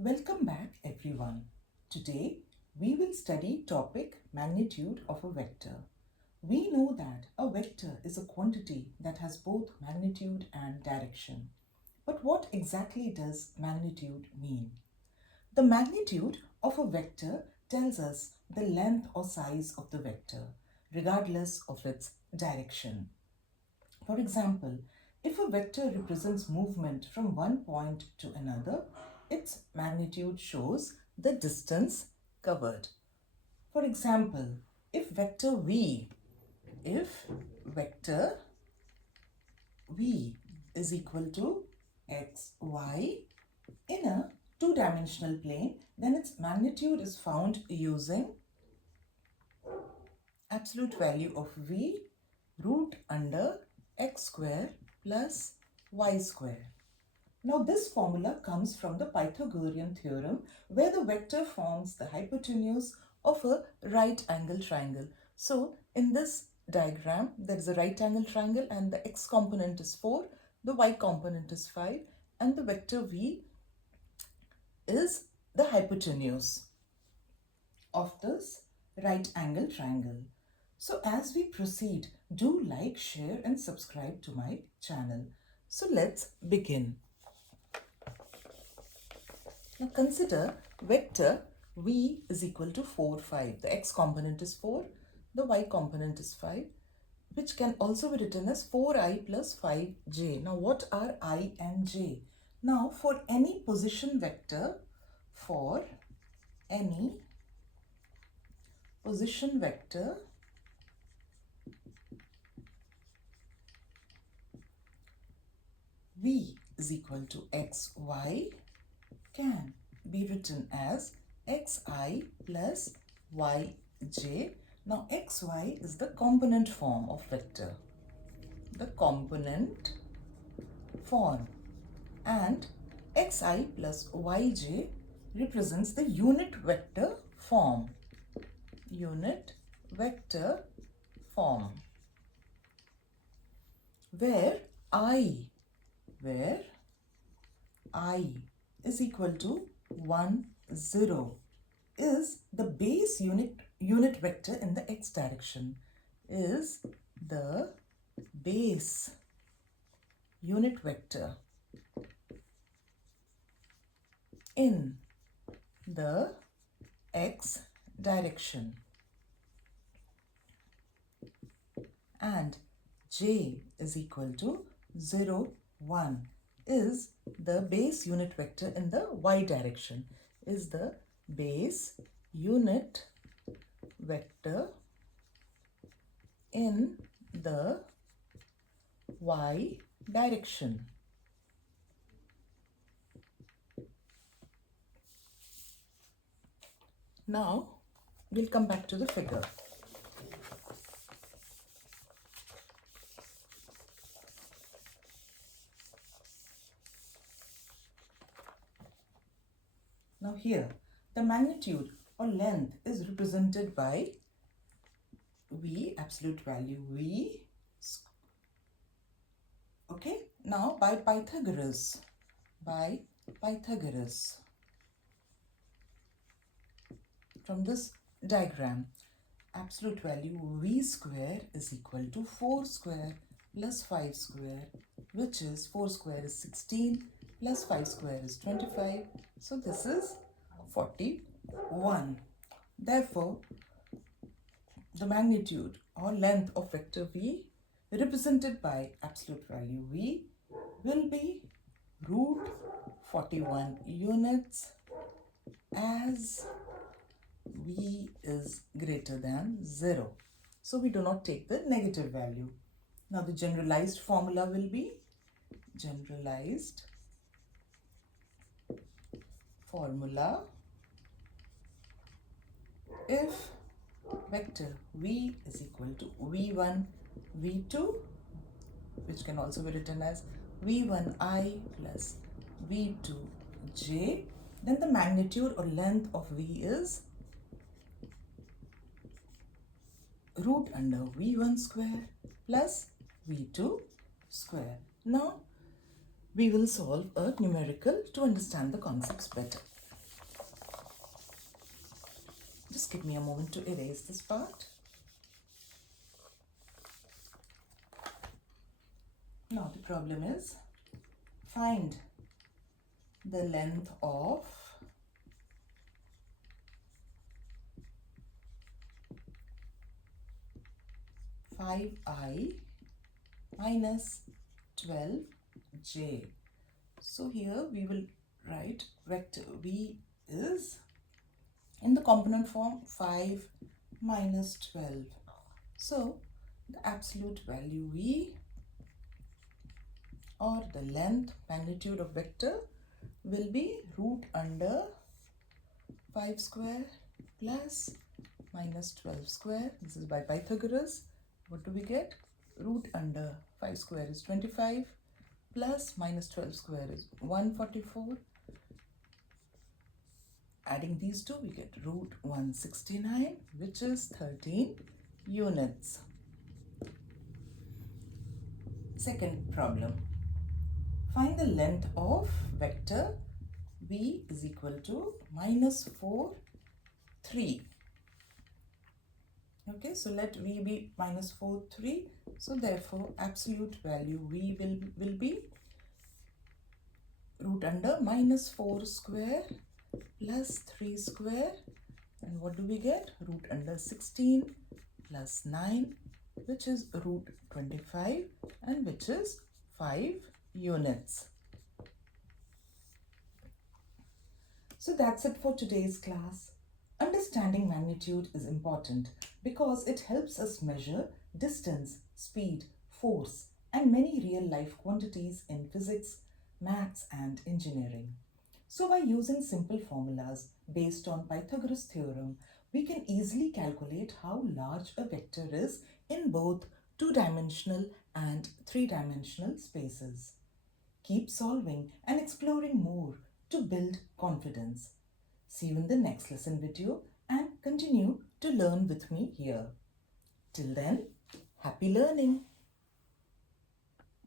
Welcome back everyone. Today we will study topic magnitude of a vector. We know that a vector is a quantity that has both magnitude and direction. But what exactly does magnitude mean? The magnitude of a vector tells us the length or size of the vector, regardless of its direction. For example, if a vector represents movement from one point to another, its magnitude shows the distance covered. For example, if vector v is equal to x, y in a two-dimensional plane, then its magnitude is found using absolute value of v root under x square plus y square. Now this formula comes from the Pythagorean theorem, where the vector forms the hypotenuse of a right angle triangle. So in this diagram there is a right angle triangle and the x component is 4, the y component is 5 and the vector v is the hypotenuse of this right angle triangle. So as we proceed, do like, share and subscribe to my channel. So let's begin. Now consider vector v is equal to 4, 5. The x component is 4, the y component is 5, which can also be written as 4i plus 5j. Now what are I and j? Now for any position vector, v is equal to xy can be written as xi plus yj. Now xy is the component form of vector, and xi plus yj represents the unit vector form, where I is equal to 1, 0 is the base unit vector in the x direction, is the base unit vector in the x direction, and j is equal to 0, 1 is the base unit vector in the y direction, is the base unit vector in the y direction. Now we'll come back to the figure. Now here, the magnitude or length is represented by v, absolute value v. Okay, now by Pythagoras, from this diagram, absolute value v square is equal to 4 square plus 5 square, which is 4 square is 16 plus 5 square is 25. So this is 41. Therefore, the magnitude or length of vector v represented by absolute value v will be root 41 units, as v is greater than 0. So we do not take the negative value. Now the generalized formula will be if vector v is equal to v1, v2, which can also be written as v1i plus v2j, then the magnitude or length of v is root under v1 square plus v2 square. Now we will solve a numerical to understand the concepts better. Just give me a moment to erase this part. Now the problem is find the length of (5i) minus 12j. So here we will write vector v is in the component form 5 minus 12. So the absolute value v, or the length, magnitude of vector, will be root under 5 square plus minus 12 square. This is by Pythagoras. What do we get? Root under 5 square is 25 plus minus 12 square is 144. Adding these two, we get root 169, which is 13 units. Second problem. Find the length of vector v is equal to minus 4, 3. Okay, so let v be minus 4, 3. So therefore, absolute value v will be root under minus 4 square plus 3 square. And what do we get? Root under 16 plus 9, which is root 25, and which is 5 units. So that's it for today's class. Understanding magnitude is important because it helps us measure distance, speed, force, and many real-life quantities in physics, maths, and engineering. So by using simple formulas based on Pythagoras theorem, we can easily calculate how large a vector is in both two-dimensional and three-dimensional spaces. Keep solving and exploring more to build confidence. See you in the next lesson video and continue to learn with me here. Till then, happy learning!